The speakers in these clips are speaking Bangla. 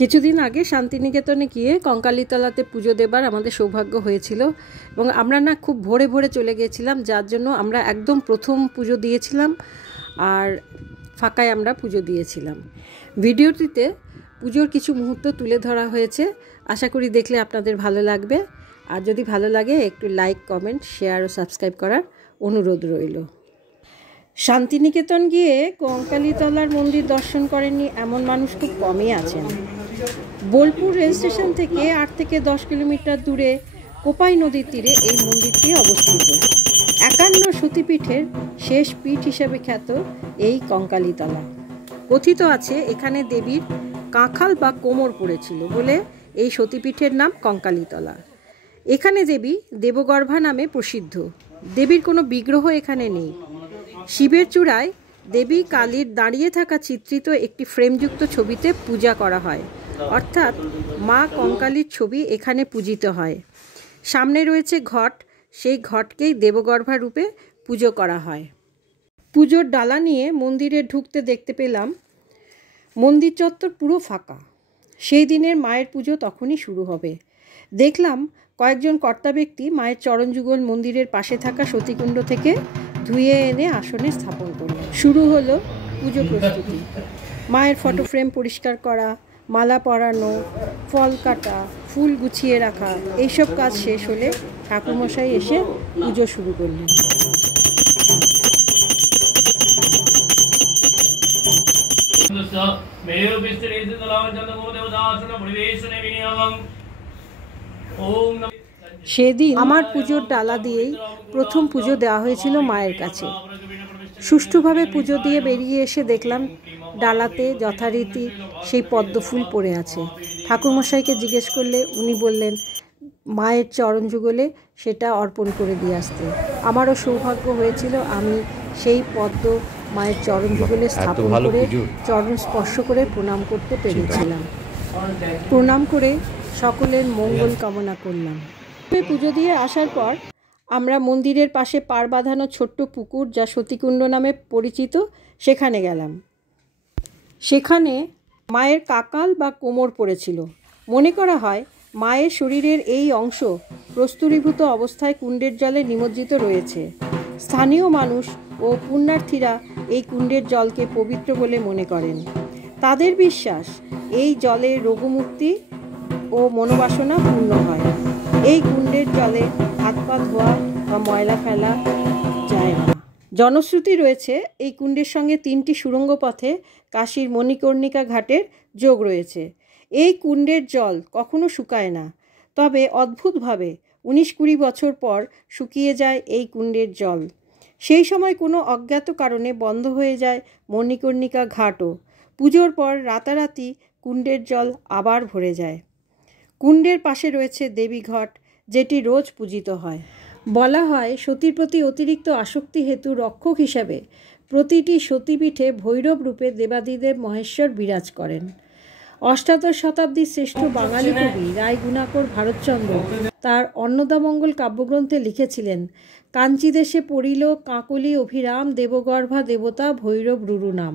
কিছুদিন আগে শান্তিনিকেতনে গিয়ে কঙ্কালীতলাতে পুজো দেবার আমাদের সৌভাগ্য হয়েছিল এবং আমরা না খুব ভোরে ভোরে চলে গিয়েছিলাম, যার জন্য আমরা একদম প্রথম পুজো দিয়েছিলাম আর ফাঁকায় আমরা পুজো দিয়েছিলাম। ভিডিওটিতে পুজোর কিছু মুহূর্ত তুলে ধরা হয়েছে, আশা করি দেখলে আপনাদের ভালো লাগবে। আর যদি ভালো লাগে একটু লাইক, কমেন্ট, শেয়ার ও সাবস্ক্রাইব করার অনুরোধ রইল। শান্তিনিকেতন গিয়ে কঙ্কালীতলার মন্দির দর্শন করেননি এমন মানুষ খুব কমই আছেন। বোলপুর রেল স্টেশন থেকে 8 থেকে 10 কিলোমিটার দূরে কোপাই নদীর তীরে এই মন্দিরটি অবস্থিত। 51 সতীপীঠের শেষ পীঠ হিসেবে খ্যাত এই কঙ্কালীতলা। কথিত আছে এখানে দেবীর কাঁখাল বা কোমর পড়েছিল বলে এই সতীপীঠের নাম কঙ্কালীতলা। এখানে দেবী দেবগর্ভা নামে প্রসিদ্ধ। দেবীর কোনো বিগ্রহ এখানে নেই। শিবের চূড়ায় দেবী কালীর দাঁড়িয়ে থাকা চিত্রিত একটি ফ্রেমযুক্ত ছবিতে পূজা করা হয়, অর্থাৎ মা কঙ্কালীর ছবি এখানে পূজিত হয়। সামনে রয়েছে ঘট, সেই ঘটকেই দেবগর্ভা রূপে পুজো করা হয়। পুজোর ডালা নিয়ে মন্দিরে ঢুকতে দেখতে পেলাম মন্দির চত্বর পুরো ফাঁকা। সেই দিনের মায়ের পুজো তখনই শুরু হবে। দেখলাম কয়েকজন কর্তা ব্যক্তি মায়ের চরণযুগল মন্দিরের পাশে থাকা সতীকুণ্ড থেকে ধুয়ে এনে আসনে স্থাপন করল। শুরু হলো পুজো প্রস্তুতি। মায়ের ফটো ফ্রেম পরিষ্কার করা, মালা পরানো, ফল কাটা, ফুল গুছিয়ে রাখা, এইসব কাজ শেষ হলে ঠাকুরমশাই এসে পুজো শুরু করলেন। সেদিন আমার পুজোর ডালা দিয়েই প্রথম পুজো দেওয়া হয়েছিল মায়ের কাছে। সুষ্ঠুভাবে পুজো দিয়ে বেরিয়ে এসে দেখলাম ডালাতে যথারীতি সেই পদ্মফুল পড়ে আছে। ঠাকুরমশাইকে জিজ্ঞেস করলে উনি বললেন মায়ের চরণ যুগলে সেটা অর্পণ করে দিয়ে আসতে। আমারও সৌভাগ্য হয়েছিল, আমি সেই পদ্ম মায়ের চরণ যুগলে স্থাপন করে চরণ স্পর্শ করে প্রণাম করতে পেরেছিলাম। প্রণাম করে সকলের মঙ্গল কামনা করলাম। পুজো দিয়ে আসার পর আমরা মন্দিরের পাশে পাড় বাঁধানো ছোট্ট পুকুর, যা সতীকুণ্ড নামে পরিচিত, সেখানে গেলাম। সেখানে মায়ের কাকাল বা কোমর পড়েছিল। মনে করা হয় মায়ের শরীরের এই অংশ প্রস্তুরীভূত অবস্থায় কুণ্ডের জলে নিমজ্জিত রয়েছে। স্থানীয় মানুষ ও পুণ্যার্থীরা এই কুণ্ডের জলকে পবিত্র বলে মনে করেন। তাদের বিশ্বাস এই জলে রোগমুক্তি ও মনোবাসনা পূর্ণ হয়। এই কুণ্ডের জলে হাত পা ধোয়া বা ময়লা ফেলা যায় না। জনশ্রুতি রয়েছে এই কুণ্ডের সঙ্গে 3টি সুড়ঙ্গ পথে কাশীর মণিকর্ণিকা ঘাটের যোগ রয়েছে। এই কুণ্ডের জল কখনো শুকায় না, তবে অদ্ভুতভাবে 19-20 বছর পর শুকিয়ে যায় এই কুণ্ডের জল। সেই সময় কোনো অজ্ঞাত কারণে বন্ধ হয়ে যায় মণিকর্ণিকা ঘাটও। পুজোর পর রাতারাতি কুণ্ডের জল আবার ভরে যায়। কুণ্ডের পাশে রয়েছে দেবী ঘট, যেটি রোজ পূজিত হয়। বলা হয় সতীর প্রতি অতিরিক্ত আসক্তি হেতু রক্ষক হিসাবে প্রতিটি সতীপীঠে ভৈরব রূপে দেবাদিদেব মহেশ্বর বিরাজ করেন। অষ্টাদশ শতাব্দীর শ্রেষ্ঠ বাঙালি কবি রায়গুণাকর ভারতচন্দ্র তার অন্নদামঙ্গল কাব্যগ্রন্থে লিখেছিলেন, কাঞ্চি দেশে পড়িল কাকলি অভিরাম, দেবগর্ভা দেবতা ভৈরব রুরু নাম।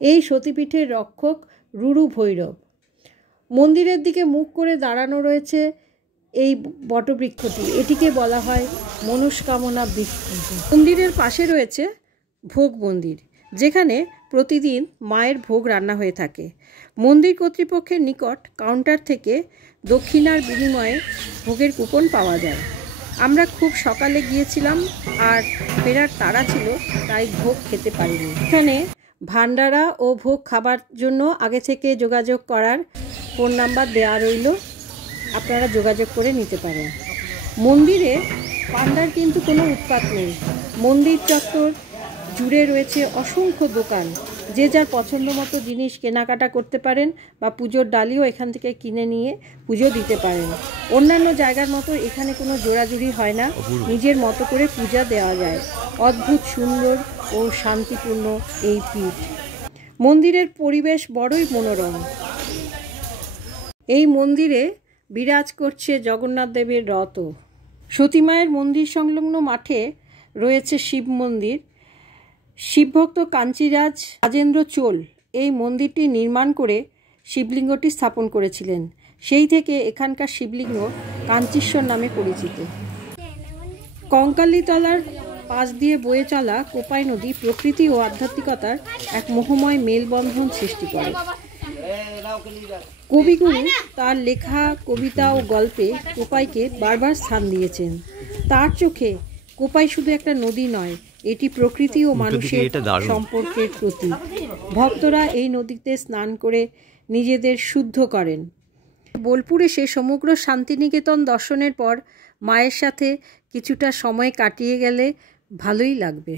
এই সতীপীঠের রক্ষক রুরু ভৈরব। মন্দিরের দিকে মুখ করে দাঁড়ানো রয়েছে এই বটবৃক্ষটি, এটিকে বলা হয় মনস্কামনা বৃক্ষ। মন্দিরের পাশে রয়েছে ভোগ মন্দির, যেখানে প্রতিদিন মায়ের ভোগ রান্না হয়ে থাকে। মন্দির কর্তৃপক্ষের নিকট কাউন্টার থেকে দক্ষিণার বিনিময়ে ভোগের কুপন পাওয়া যায়। আমরা খুব সকালে গিয়েছিলাম আর ফেরার তাড়া ছিল, তাই ভোগ খেতে পারিনি। এখানে ভান্ডারা ও ভোগ খাবার জন্য আগে থেকে যোগাযোগ করার ফোন নাম্বার দেওয়া রইল, আপনারা যোগাযোগ করে নিতে পারেন। মন্দিরে পান্ডার কিন্তু কোনো উৎপাত নেই। মন্দির চত্বর জুড়ে রয়েছে অসংখ্য দোকান, যে যার পছন্দ মতো জিনিস কেনাকাটা করতে পারেন বা পুজোর ডালিও এখান থেকে কিনে নিয়ে পুজো দিতে পারেন। অন্যান্য জায়গার মতো এখানে কোনো জোড়াজুড়ি হয় না, নিজের মতো করে পূজা দেওয়া যায়। অদ্ভুত সুন্দর ও শান্তিপূর্ণ এই পীঠ। মন্দিরের পরিবেশ বড়ই মনোরম। এই মন্দিরে বিরাজ করছে জগন্নাথ দেবের রথও। সতীমায়ের মন্দির সংলগ্ন মাঠে রয়েছে শিব মন্দির। শিবভক্ত কাঞ্চিরাজ রাজেন্দ্র চোল এই মন্দিরটি নির্মাণ করে শিবলিঙ্গটি স্থাপন করেছিলেন। সেই থেকে এখানকার শিবলিঙ্গ কাঞ্চীশ্বর নামে পরিচিত। কঙ্কালীতলার পাশ দিয়ে বয়ে চলা কোপাই নদী প্রকৃতি ও আধ্যাত্মিকতার এক মোহময় মেলবন্ধন সৃষ্টি করে। কবিগুরু তার লেখা কবিতা ও গল্পে কোপাইকে বারবার স্থান দিয়েছেন। তার চোখে কোপাই শুধু একটা নদী নয়, এটি প্রকৃতি ও মানুষের সম্পর্কের প্রতীক। ভক্তরা এই নদীতে স্নান করে নিজেদের শুদ্ধ করেন। বোলপুর এসে সমগ্র শান্তিনিকেতন দর্শনের পর মায়ের সাথে কিছুটা সময় কাটিয়ে গেলে ভালোই লাগবে।